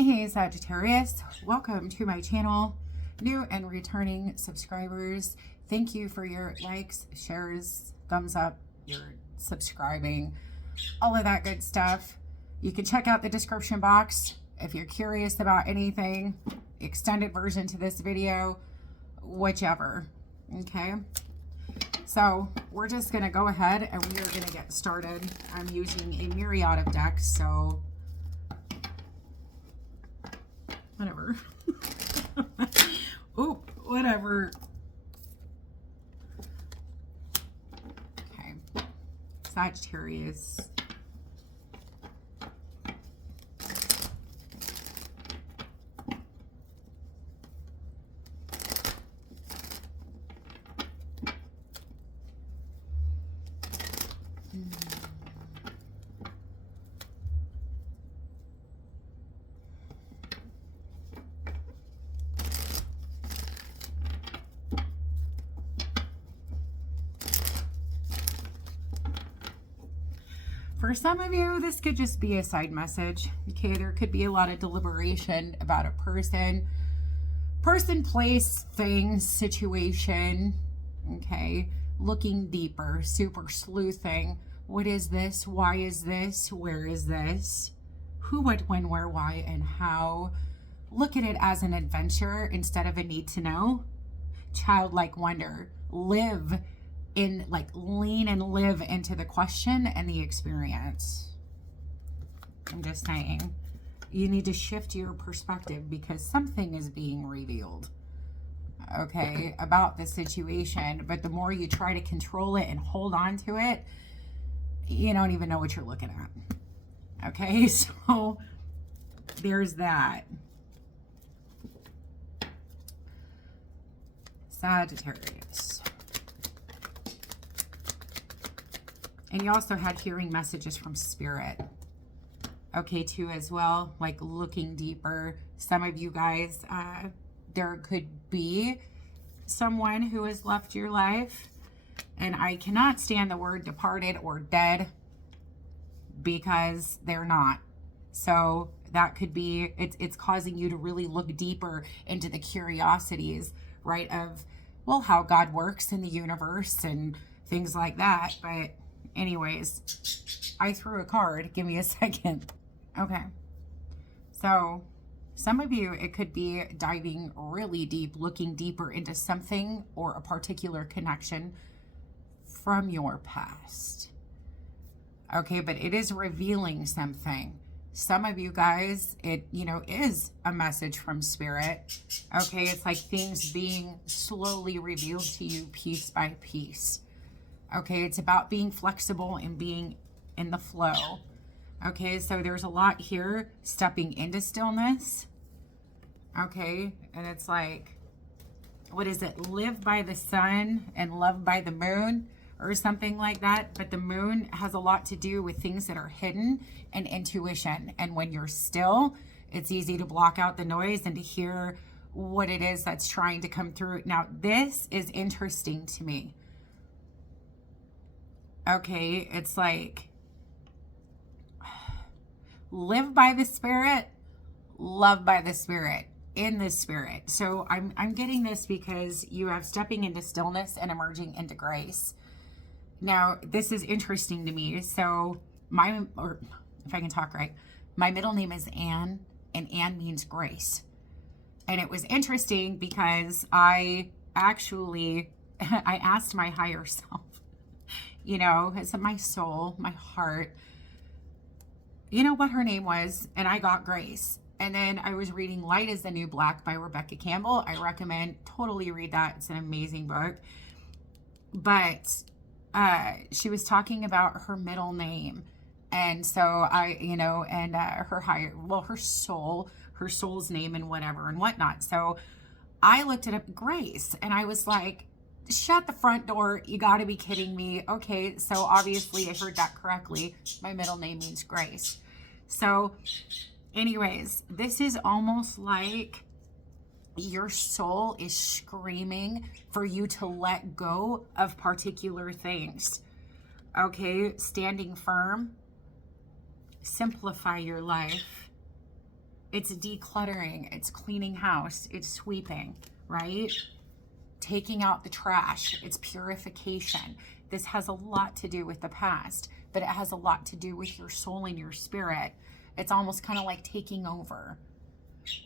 Hey Sagittarius, welcome to my channel. New and returning subscribers, thank you for your likes, shares, thumbs up, your subscribing, all of that good stuff. You can check out the description box if you're curious about anything, extended version to this video, whichever. Okay, so we're just gonna go ahead and we are gonna get started. I'm using a myriad of decks, so whatever. Oop, whatever. Okay. Sagittarius. For some of you, this could just be a side message. Okay, there could be a lot of deliberation about a person, place, thing, situation. Okay, looking deeper, super sleuthing. What is this? Why is this? Where is this? Who, what, when, where, why, and how. Look at it as an adventure instead of a need to know. Childlike wonder. Live in, like, lean and live into the question and the experience. I'm just saying, you need to shift your perspective because something is being revealed, okay, about the situation. But the more you try to control it and hold on to it, you don't even know what you're looking at. Okay, so there's that. Sagittarius. And you also had hearing messages from spirit. Okay, too, as well, like looking deeper. Some of you guys, there could be someone who has left your life. And I cannot stand the word departed or dead because they're not. So that could be, it's causing you to really look deeper into the curiosities, right, of, well, how God works in the universe and things like that. But anyways, I threw a card. Give me a second. Okay. So some of you, it could be diving really deep, looking deeper into something or a particular connection from your past. Okay, but it is revealing something. Some of you guys, it, is a message from spirit. Okay, it's like things being slowly revealed to you piece by piece. Okay, it's about being flexible and being in the flow. Okay, so there's a lot here, stepping into stillness. Okay, and it's like, what is it? Live by the sun and love by the moon or something like that. But the moon has a lot to do with things that are hidden and intuition. And when you're still, it's easy to block out the noise and to hear what it is that's trying to come through. Now, this is interesting to me. Okay, it's like live by the spirit, love by the spirit, in the spirit. So I'm getting this because you have stepping into stillness and emerging into grace. Now, this is interesting to me. So or if I can talk right, my middle name is Anne, and Anne means grace. And it was interesting because I asked my higher self, it's my soul, my heart, what her name was, and I got grace. And then I was reading Light is the New Black by Rebecca Campbell. I recommend, totally read that. It's an amazing book. But she was talking about her middle name. And so her soul's name and whatever and whatnot. So I looked it up, Grace, and I was like, shut the front door. You got to be kidding me. Okay, so obviously I heard that correctly. My middle name means Grace. So anyways, this is almost like your soul is screaming for you to let go of particular things. Okay, standing firm, simplify your life. It's decluttering, it's cleaning house, it's sweeping, right? Taking out the trash, it's purification. This has a lot to do with the past, but it has a lot to do with your soul and your spirit. It's almost kind of like taking over,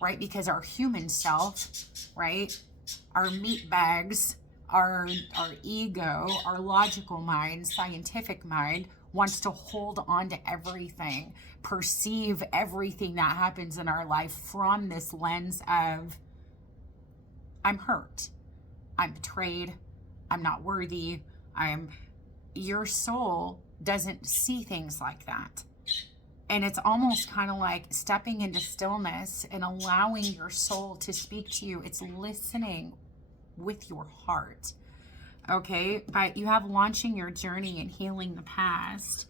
right? Because our human self, right? Our meat bags, our ego, our logical mind, scientific mind wants to hold on to everything, perceive everything that happens in our life from this lens of, I'm hurt, I'm betrayed, I'm not worthy, your soul doesn't see things like that. And it's almost kind of like stepping into stillness and allowing your soul to speak to you. It's listening with your heart. Okay, but you have launching your journey and healing the past.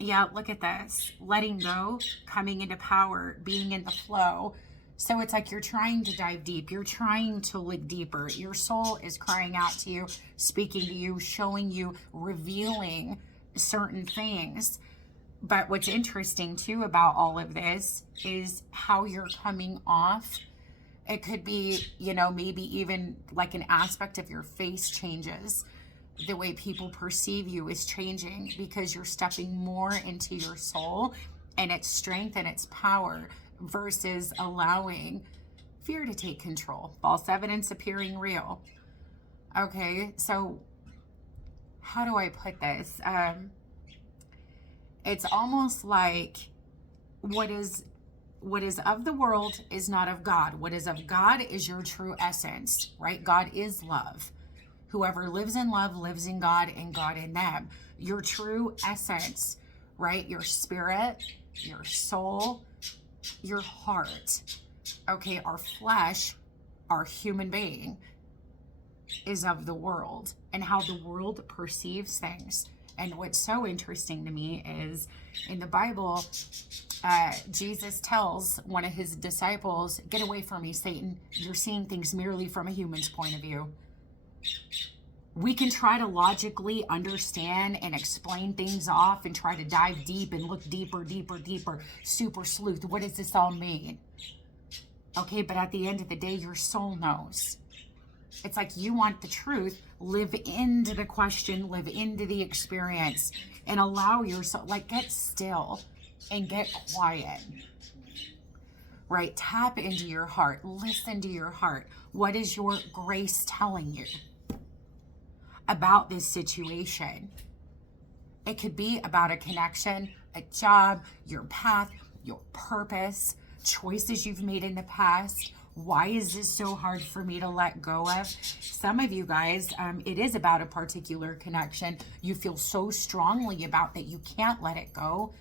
Yeah, look at this. Letting go, coming into power, being in the flow. So it's like you're trying to dive deep. You're trying to look deeper. Your soul is crying out to you, speaking to you, showing you, revealing certain things. But what's interesting too about all of this is how you're coming off. It could be, maybe even like an aspect of your face changes. The way people perceive you is changing because you're stepping more into your soul and its strength and its power versus allowing fear to take control. False evidence appearing real. Okay, so how do I put this? It's almost like what is of the world is not of God. What is of God is your true essence, right? God is love. Whoever lives in love lives in God and God in them. Your true essence, right? Your spirit, your soul, your heart. Okay, our flesh, our human being is of the world and how the world perceives things. And what's so interesting to me is in the Bible, Jesus tells one of his disciples, get away from me, Satan. You're seeing things merely from a human's point of view. We can try to logically understand and explain things off and try to dive deep and look deeper, super sleuth. What does this all mean? Okay, but at the end of the day, your soul knows. It's like you want the truth, live into the question, live into the experience, and allow yourself, like, get still and get quiet, right? Tap into your heart, listen to your heart. What is your grace telling you about this situation? It could be about a connection, a job, your path, your purpose, choices you've made in the past. Why is this so hard for me to let go of? Some of you guys, it is about a particular connection you feel so strongly about that you can't let it go.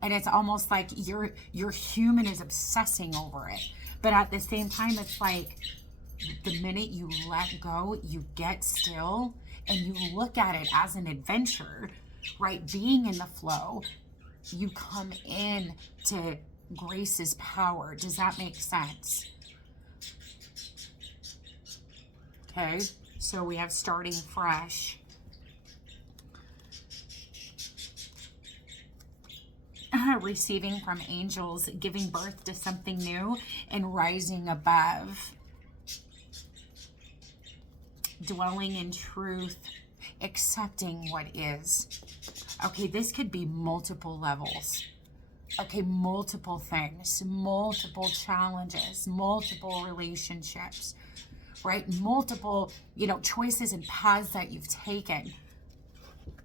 And it's almost like your human is obsessing over it. But at the same time, it's like the minute you let go, you get still and you look at it as an adventure, right? Being in the flow, you come in to Grace's power. Does that make sense? Okay, so we have starting fresh. Receiving from angels, giving birth to something new, and rising above. Dwelling in truth, accepting what is. Okay, this could be multiple levels. Okay, multiple things, multiple challenges, multiple relationships, right? Multiple, choices and paths that you've taken.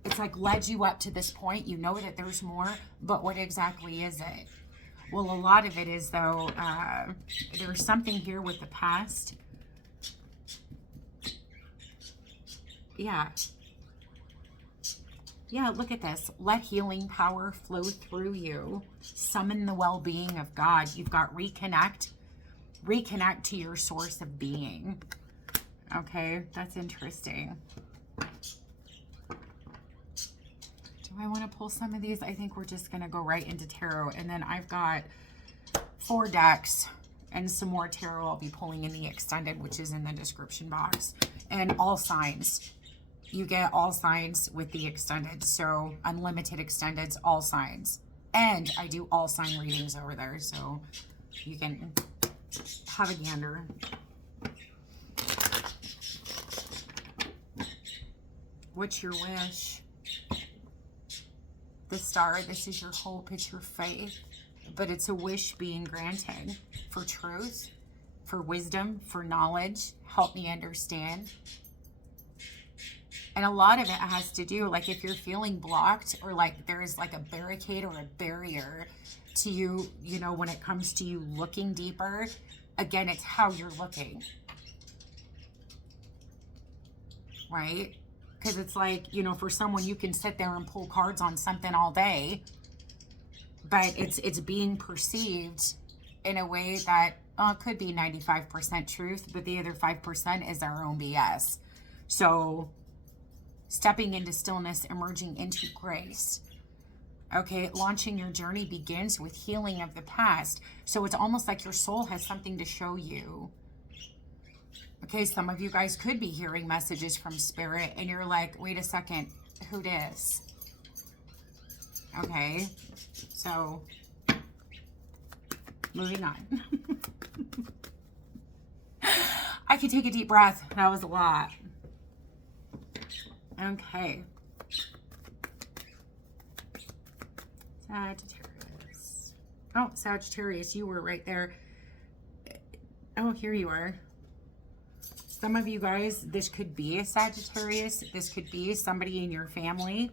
It's like led you up to this point. You know that there's more, but what exactly is it? Well, a lot of it is, though, there's something here with the past. Yeah, look at this. Let healing power flow through you. Summon the well-being of God. You've got reconnect to your source of being. Okay, that's interesting. Do I want to pull some of these? I think we're just going to go right into tarot. And then I've got 4 decks and some more tarot I'll be pulling in the extended, which is in the description box. And all signs. You get all signs with the extended. So unlimited extendeds, all signs. And I do all sign readings over there, so you can have a gander. What's your wish? The Star, this is your hope, it's your faith, but it's a wish being granted for truth, for wisdom, for knowledge. Help me understand. And a lot of it has to do, like if you're feeling blocked, or like there's like a barricade or a barrier to you, you know, when it comes to you looking deeper, again, it's how you're looking, right? Because it's like, you know, for someone, you can sit there and pull cards on something all day, but it's being perceived in a way that could be 95% truth, but the other 5% is our own BS. So stepping into stillness, emerging into grace. Okay, launching your journey begins with healing of the past. So it's almost like your soul has something to show you. Okay, some of you guys could be hearing messages from spirit and you're like, wait a second, who dis? Okay, so moving on. I could take a deep breath. That was a lot. Okay. Sagittarius. Oh, Sagittarius, you were right there. Oh, here you are. Some of you guys, this could be a Sagittarius. This could be somebody in your family.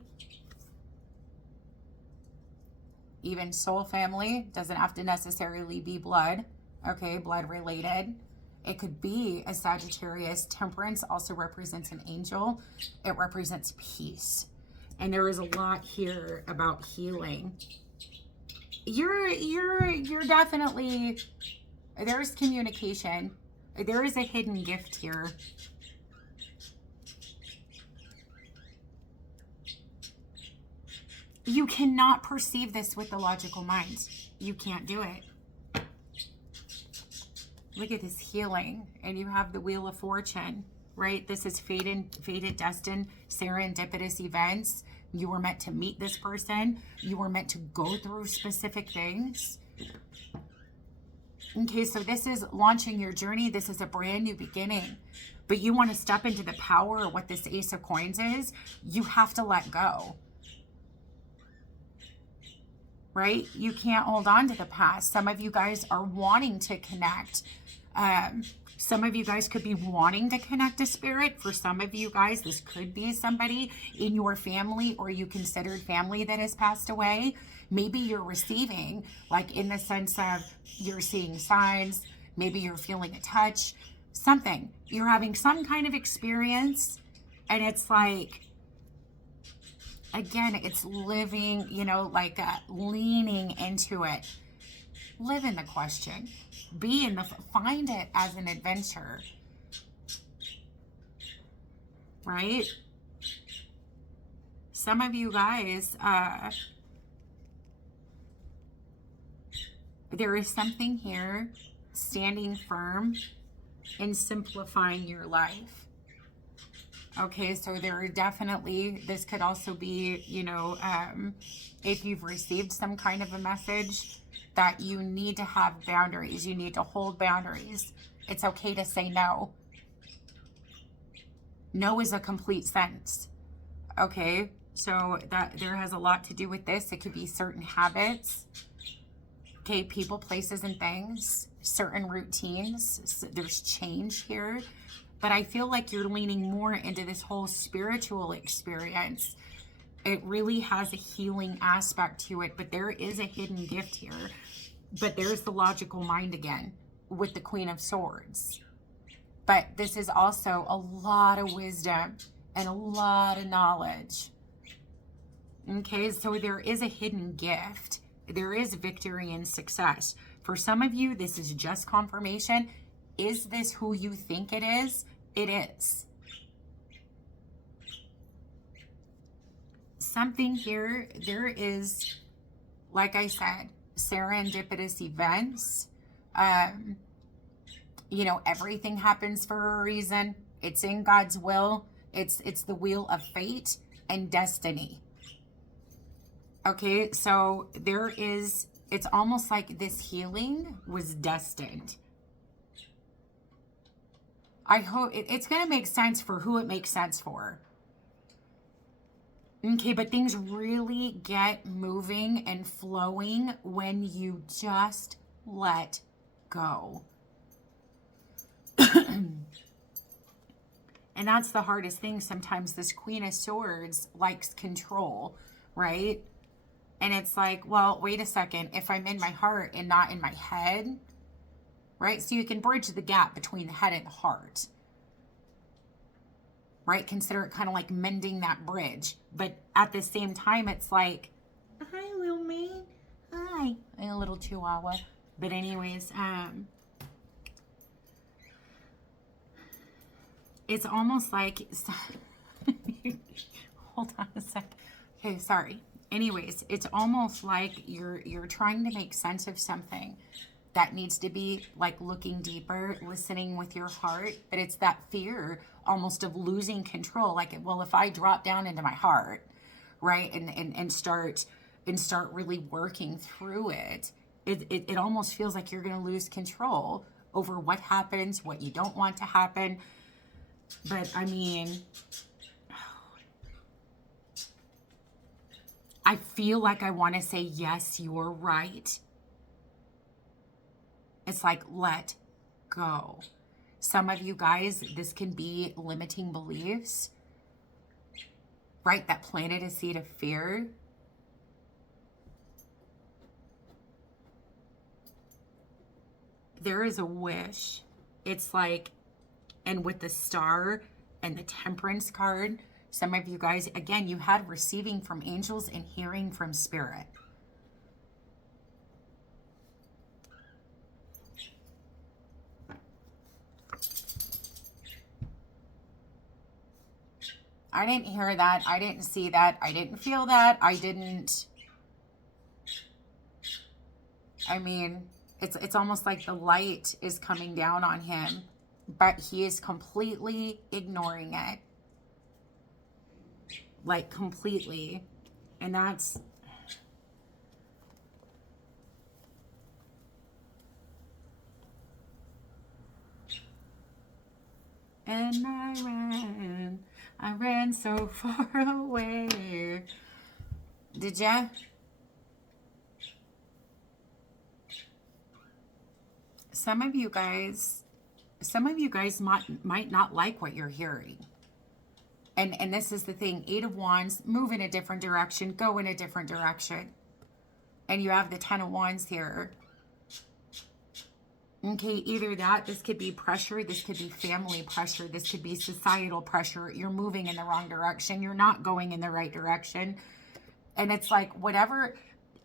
Even soul family. Doesn't have to necessarily be blood. Okay, blood related. It could be a Sagittarius. Temperance also represents an angel. It represents peace. And there is a lot here about healing. You're definitely, there's communication. There is a hidden gift here. You cannot perceive this with the logical mind. You can't do it. Look at this healing. And you have the Wheel of Fortune, right? This is fated, destined, serendipitous events. You were meant to meet this person. You were meant to go through specific things. Okay, so this is launching your journey. This is a brand new beginning. But you want to step into the power of what this Ace of Coins is. You have to let go. Right? You can't hold on to the past. Some of you guys are wanting to connect. Some of you guys could be wanting to connect to spirit. For some of you guys, this could be somebody in your family or you considered family that has passed away. Maybe you're receiving, like in the sense of you're seeing signs. Maybe you're feeling a touch, something. You're having some kind of experience and it's like, again, it's living, you know, like leaning into it. Live in the question. Be in the, find it as an adventure. Right? Some of you guys, there is something here standing firm and simplifying your life. Okay, so there are definitely, this could also be, you know, if you've received some kind of a message that you need to have boundaries, you need to hold boundaries. It's okay to say no. No is a complete sentence. Okay, so that there has a lot to do with this. It could be certain habits. Okay, people, places, and things, certain routines. So there's change here. But I feel like you're leaning more into this whole spiritual experience. It really has a healing aspect to it, but there is a hidden gift here. But there's the logical mind again with the Queen of Swords. But this is also a lot of wisdom and a lot of knowledge. Okay, so there is a hidden gift. There is victory and success. For some of you, this is just confirmation. Is this who you think it is? It is. Something here, there is, like I said, serendipitous events. You know, everything happens for a reason. It's in God's will. It's the wheel of fate and destiny. Okay, so it's almost like this healing was destined. I hope it's going to make sense for who it makes sense for. Okay, but things really get moving and flowing when you just let go. And that's the hardest thing. Sometimes this Queen of Swords likes control, right? And it's like, well, wait a second. If I'm in my heart and not in my head, right? So you can bridge the gap between the head and the heart, right? Consider it kind of like mending that bridge. But at the same time, it's like, hi, little man. Hi. A little chihuahua. But anyways, it's almost like, hold on a sec. Okay, sorry. Anyways, it's almost like you're trying to make sense of something that needs to be like looking deeper, listening with your heart, but it's that fear almost of losing control. Like, well, if I drop down into my heart, right, and start really working through it, it almost feels like you're going to lose control over what happens, what you don't want to happen. But I mean, I feel like I want to say, yes, you're right. It's like, let go. Some of you guys, this can be limiting beliefs, right? That planted a seed of fear. There is a wish. It's like, and with the star and the temperance card, some of you guys, again, you had receiving from angels and hearing from spirit. I didn't hear that. I didn't see that. I didn't feel that. I mean, it's almost like the light is coming down on him, but he is completely ignoring it. Like, completely. And that's... And I ran so far away. Did ya? Some of you guys might not like what you're hearing. And this is the thing, 8 of Wands, move in a different direction, go in a different direction. And you have the 10 of Wands here. Okay, either that, this could be pressure, this could be family pressure, this could be societal pressure. You're moving in the wrong direction, you're not going in the right direction. And it's like, whatever,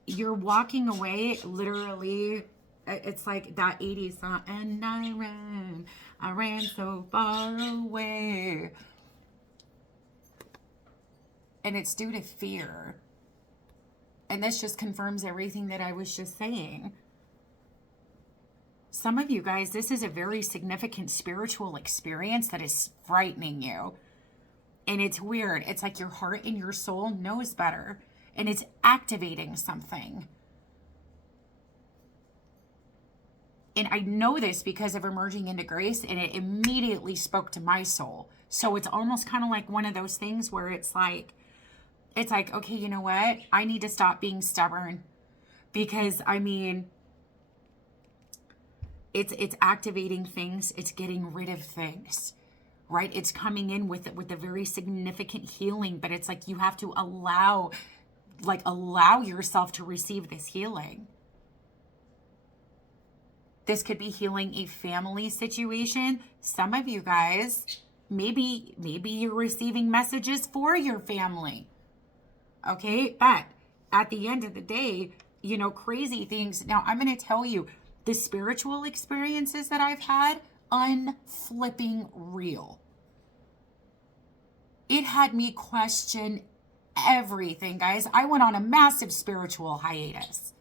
you're walking away, literally, it's like that 80s song, and I ran so far away. And it's due to fear. And this just confirms everything that I was just saying. Some of you guys, this is a very significant spiritual experience that is frightening you. And it's weird. It's like your heart and your soul knows better. And it's activating something. And I know this because of emerging into grace, and it immediately spoke to my soul. So it's almost kind of like one of those things where it's like, okay, you know what? I need to stop being stubborn, because I mean, it's activating things. It's getting rid of things, right? It's coming in with a very significant healing, but it's like you have to allow yourself to receive this healing. This could be healing a family situation. Some of you guys, maybe you're receiving messages for your family. Okay, but at the end of the day, you know, crazy things. Now, I'm going to tell you, the spiritual experiences that I've had, unflipping real. It had me question everything, guys. I went on a massive spiritual hiatus.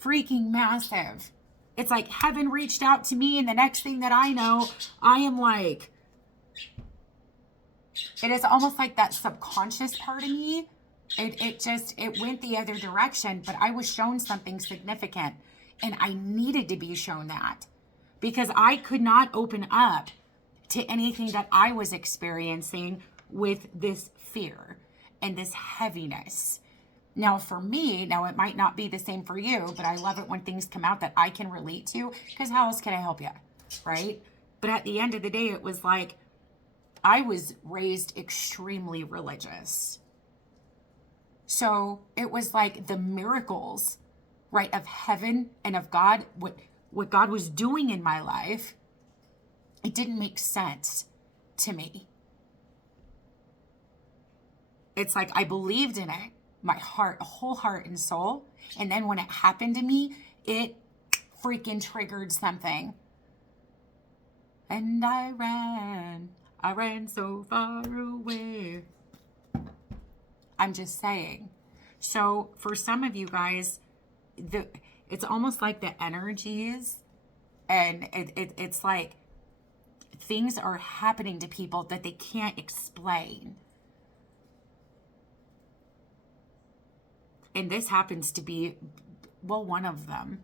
Freaking massive. It's like heaven reached out to me, and the next thing that I know, I am like... It is almost like that subconscious part of me It went the other direction, but I was shown something significant, and I needed to be shown that, because I could not open up to anything that I was experiencing with this fear and this heaviness. Now, for me, now it might not be the same for you, but I love it when things come out that I can relate to, because how else can I help you, right? But at the end of the day, it was like, I was raised extremely religious. So it was like the miracles, right, of heaven and of God, what God was doing in my life, it didn't make sense to me. It's like I believed in it, my heart, whole heart and soul. And then when it happened to me, it freaking triggered something. And I ran so far away. I'm just saying. So for some of you guys, it's almost like the energies, and it's like things are happening to people that they can't explain. And this happens to be, well, one of them.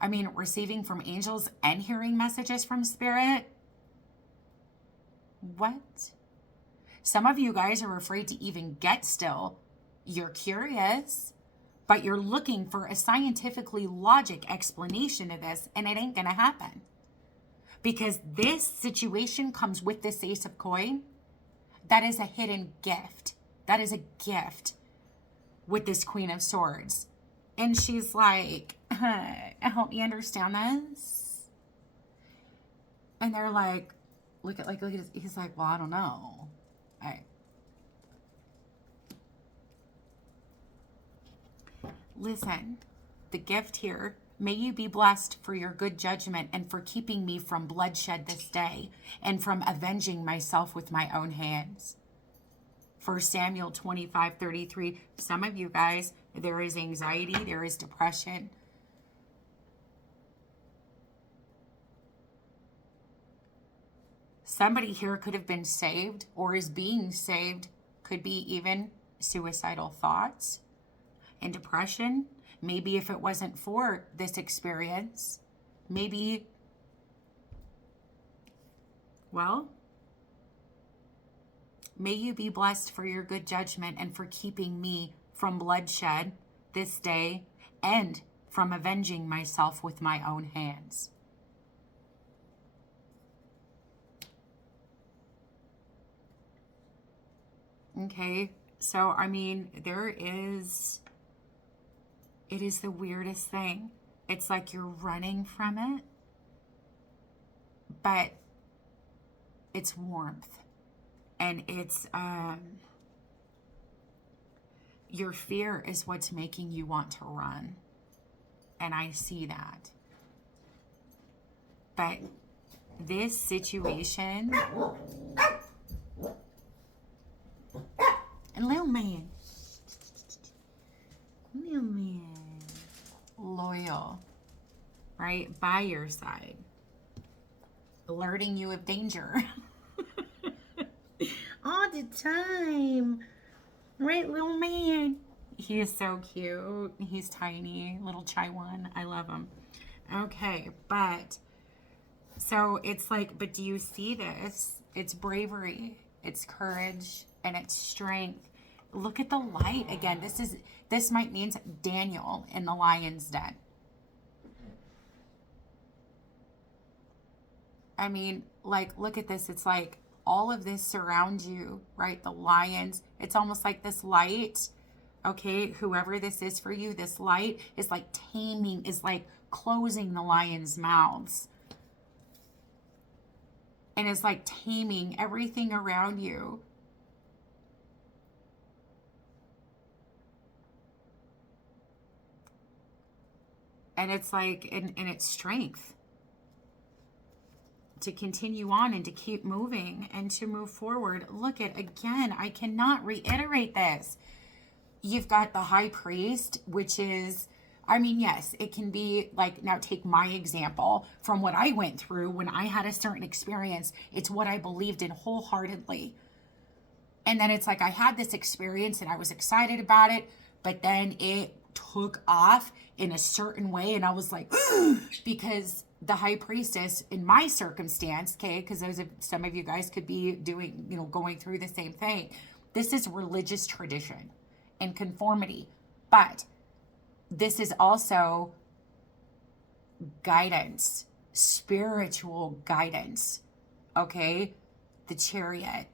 I mean, receiving from angels and hearing messages from spirit. What? Some of you guys are afraid to even get still. You're curious, but you're looking for a scientifically logic explanation of this, and it ain't gonna happen. Because this situation comes with this Ace of Coin. That is a hidden gift. That is a gift with this Queen of Swords. And she's like, help me understand this. And they're like, look at this. He's like, well, I don't know. Listen, the gift here, may you be blessed for your good judgment and for keeping me from bloodshed this day and from avenging myself with my own hands. 1 Samuel 25:33. Some of you guys, there is anxiety, there is depression. Somebody here could have been saved or is being saved. Could be even suicidal thoughts and depression. Maybe if it wasn't for this experience, maybe, well, may you be blessed for your good judgment and for keeping me from bloodshed this day and from avenging myself with my own hands. Okay, so I mean, it is the weirdest thing. It's like you're running from it, but it's warmth. And it's, your fear is what's making you want to run. And I see that. But this situation, and little man, loyal, right? By your side, alerting you of danger. All the time. Right, little man? He is so cute. He's tiny. Little Chaiwan. I love him. Okay, but so it's like, but do you see this? It's bravery, it's courage, and it's strength. Look at the light again. This might mean Daniel in the lion's den. I mean, like, look at this. It's like all of this surrounds you, right? The lions. It's almost like this light, okay? Whoever this is for you, this light is like taming, is like closing the lions' mouths. And it's like taming everything around you. And it's like, and it's strength to continue on and to keep moving and to move forward. Look at, again, I cannot reiterate this. You've got the high priest, which is, I mean, yes, it can be like, now take my example from what I went through when I had a certain experience. It's what I believed in wholeheartedly. And then it's like I had this experience and I was excited about it, but then it took off in a certain way. And I was like, because the high priestess in my circumstance, okay, because some of you guys could be doing, going through the same thing. This is religious tradition and conformity. But this is also guidance, spiritual guidance, okay? The chariot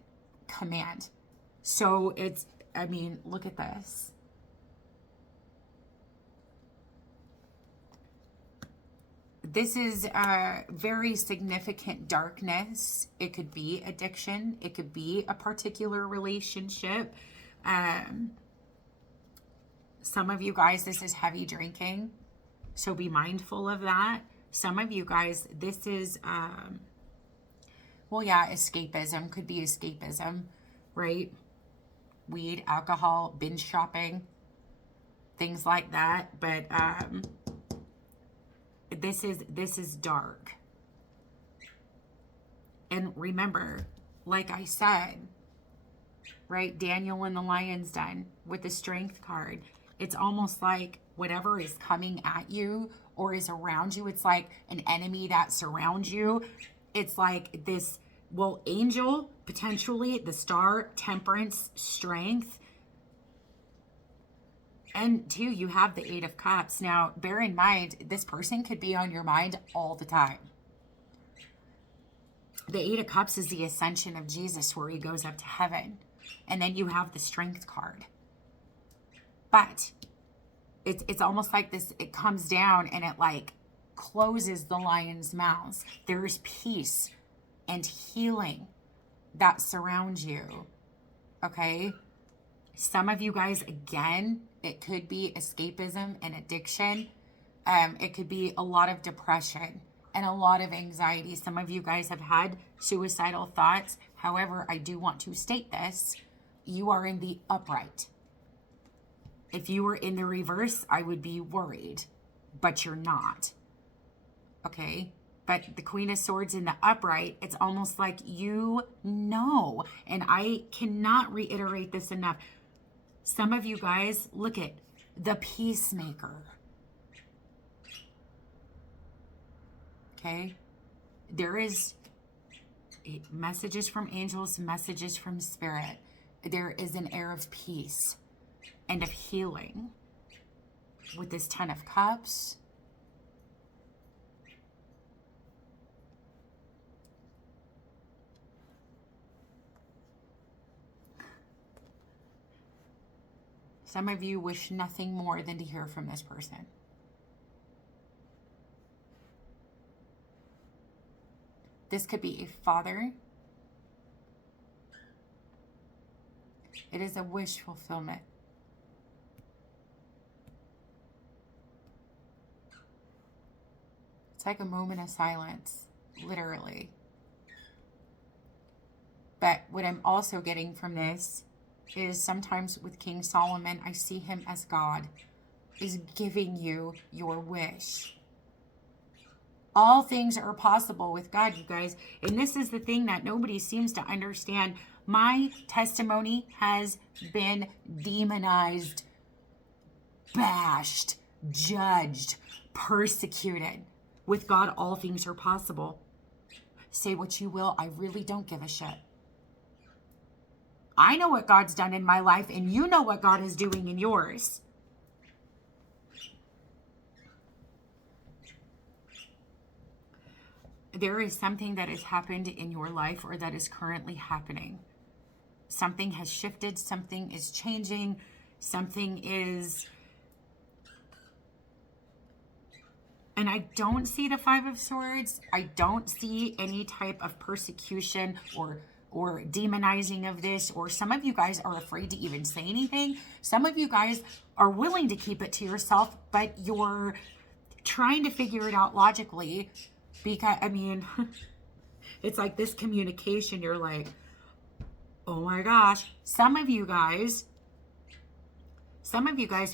command. So look at this. This is a very significant darkness. It could be addiction. It could be a particular relationship. Some of you guys, this is heavy drinking. So be mindful of that. Some of you guys, this is, escapism. Could be escapism, right? Weed, alcohol, binge shopping, things like that. But this is dark. And remember, like I said, right, Daniel in the lion's den with the strength card, it's almost like whatever is coming at you or is around you, it's like an enemy that surrounds you. It's like this, angel, potentially, the star, temperance, strength. And two, you have the Eight of Cups. Now, bear in mind, this person could be on your mind all the time. The Eight of Cups is the ascension of Jesus, where he goes up to heaven. And then you have the Strength card. But it's almost like this, it comes down and it like closes the lion's mouth. There is peace and healing that surrounds you. Okay? Some of you guys, again, it could be escapism and addiction. It could be a lot of depression and a lot of anxiety. Some of you guys have had suicidal thoughts. However, I do want to state this. You are in the upright. If you were in the reverse, I would be worried, but you're not. Okay? But the Queen of Swords in the upright, it's almost like you know. And I cannot reiterate this enough. Some of you guys, look at the peacemaker. Okay? There is messages from angels, messages from spirit. There is an air of peace and of healing with this Ten of Cups. Some of you wish nothing more than to hear from this person. This could be a father. It is a wish fulfillment. It's like a moment of silence, literally. But what I'm also getting from this is sometimes with King Solomon, I see him as God is giving you your wish. All things are possible with God, you guys. And this is the thing that nobody seems to understand. My testimony has been demonized, bashed, judged, persecuted. With God, all things are possible. Say what you will, I really don't give a shit. I know what God's done in my life, and you know what God is doing in yours. There is something that has happened in your life or that is currently happening. Something has shifted, something is changing, something is... And I don't see the Five of Swords. I don't see any type of persecution or demonizing of this, or some of you guys are afraid to even say anything. Some of you guys are willing to keep it to yourself, but you're trying to figure it out logically because, it's like this communication, you're like, oh my gosh. Some of you guys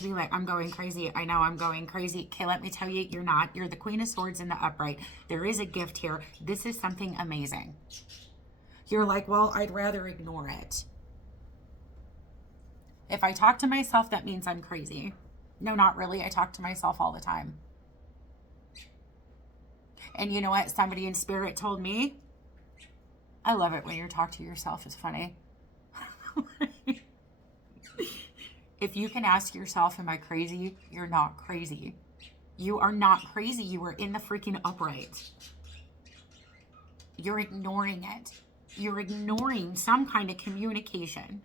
be like, I'm going crazy. I know I'm going crazy. Okay, let me tell you, you're not. You're the Queen of Swords in the upright. There is a gift here. This is something amazing. You're like, well, I'd rather ignore it. If I talk to myself, that means I'm crazy. No, not really. I talk to myself all the time. And you know what? Somebody in spirit told me, I love it when you talk to yourself. It's funny. If you can ask yourself, am I crazy? You're not crazy. You are not crazy. You are in the freaking upright. You're ignoring it. You're ignoring some kind of communication.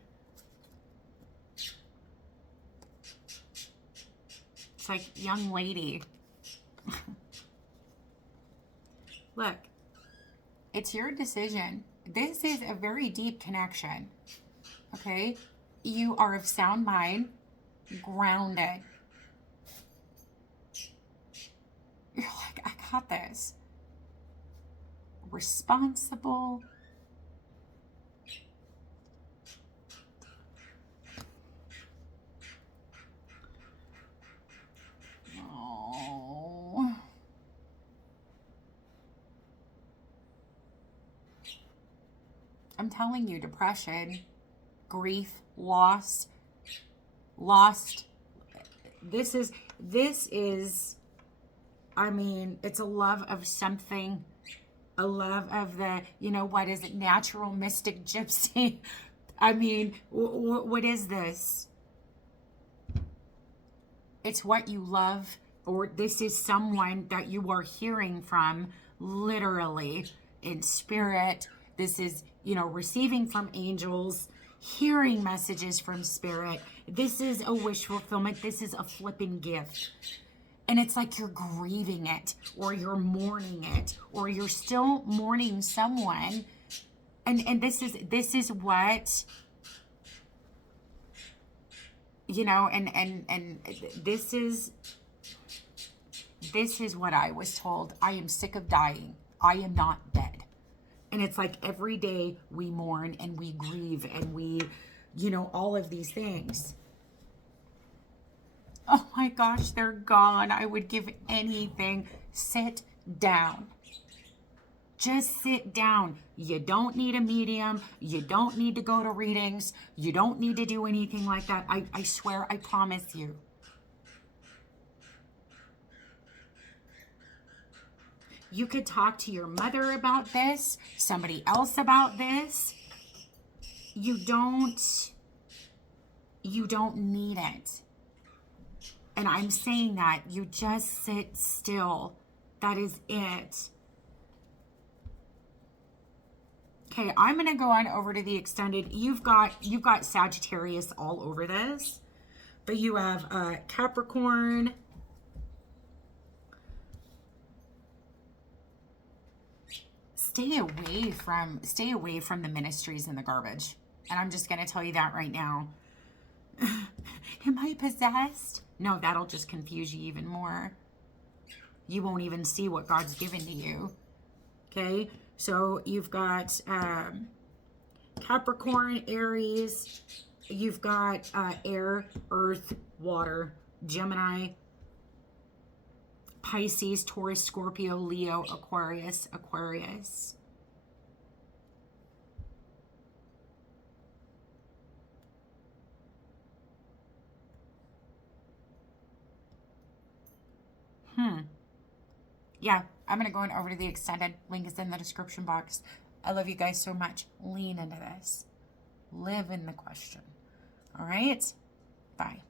It's like, young lady. Look, it's your decision. This is a very deep connection. Okay? You are of sound mind, grounded. You're like, I got this. Responsible. Oh. I'm telling you, depression, grief, loss. This is, I mean, it's a love of something, a love of the, what is it? Natural mystic gypsy. I mean, what is this? It's what you love, or this is someone that you are hearing from literally in spirit. This is, receiving from angels, hearing messages from spirit. This is a wish fulfillment. This is a flipping gift. And it's like you're grieving it, or you're mourning it, or you're still mourning someone. And this is what, and this is what I was told. I am sick of dying. I am not dead. And it's like every day we mourn and we grieve and we, all of these things. Oh my gosh, they're gone. I would give anything. Sit down. Just sit down. You don't need a medium. You don't need to go to readings. You don't need to do anything like that. I swear, I promise you. You could talk to your mother about this, somebody else about this. You don't need it. And I'm saying that you just sit still. That is it. Okay, I'm going to go on over to the extended. You've got Sagittarius all over this. But you have Capricorn. Stay away from the ministries and the garbage. And I'm just going to tell you that right now. Am I possessed? No, that'll just confuse you even more. You won't even see what God's given to you. Okay? So you've got Capricorn, Aries. You've got air, earth, water, Gemini, Pisces, Taurus, Scorpio, Leo, Aquarius. Yeah, I'm going to go on over to the extended. Link is in the description box. I love you guys so much. Lean into this. Live in the question. All right? Bye.